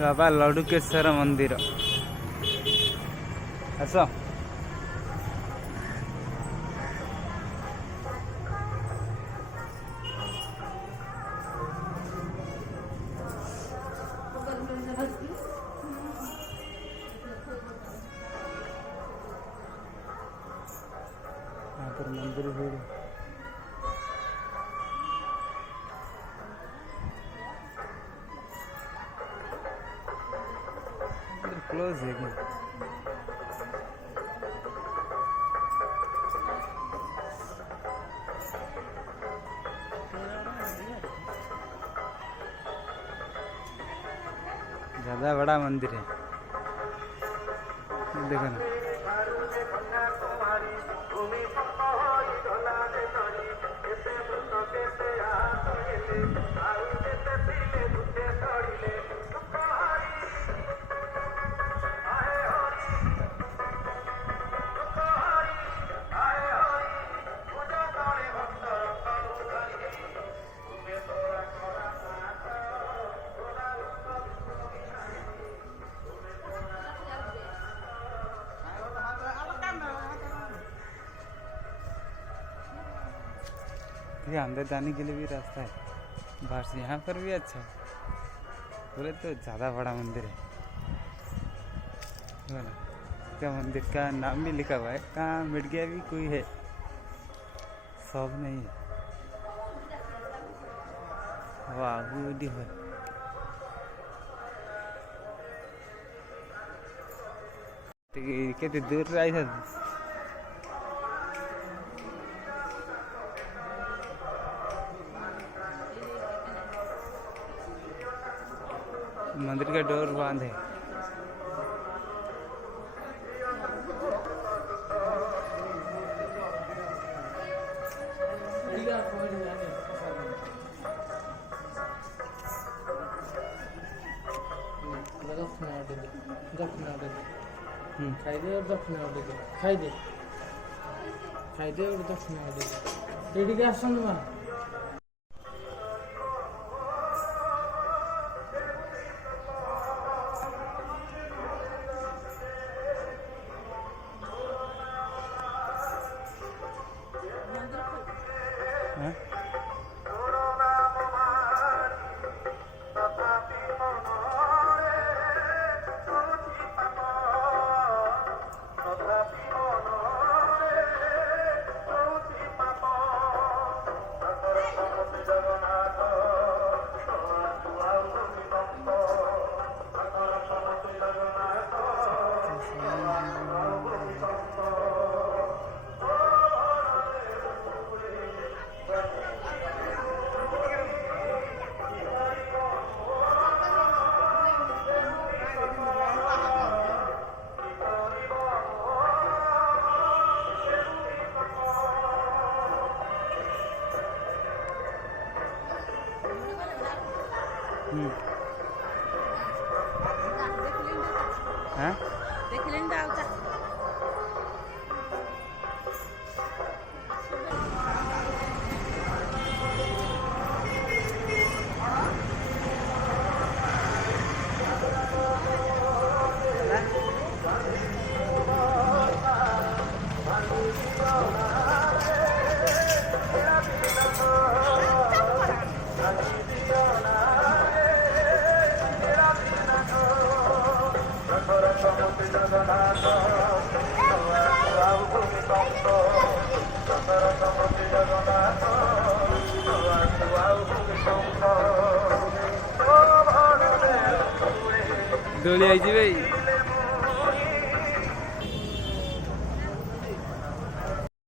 बाबा लडुकेश्वर मंदिर आस मंदिर भी क्लोज है क्या? ज्यादा बड़ा मंदिर है, देखो ना। ये अंदर जाने के लिए भी रास्ता है, बाहर से यहाँ पर भी अच्छा है। बोले तो ज़्यादा बड़ा मंदिर है बोला। क्या मंदिर का नाम भी लिखा हुआ है, कहाँ मिट गया भी कोई है, सब नहीं है। वाह ब्यूटीफुल। कितनी दूर आई था। मंदिर का डोर बंद है। खाइदे और दक्षिण खाइदे खाइदे और दक्षिण रेडी के आसन में डोली आई भाई।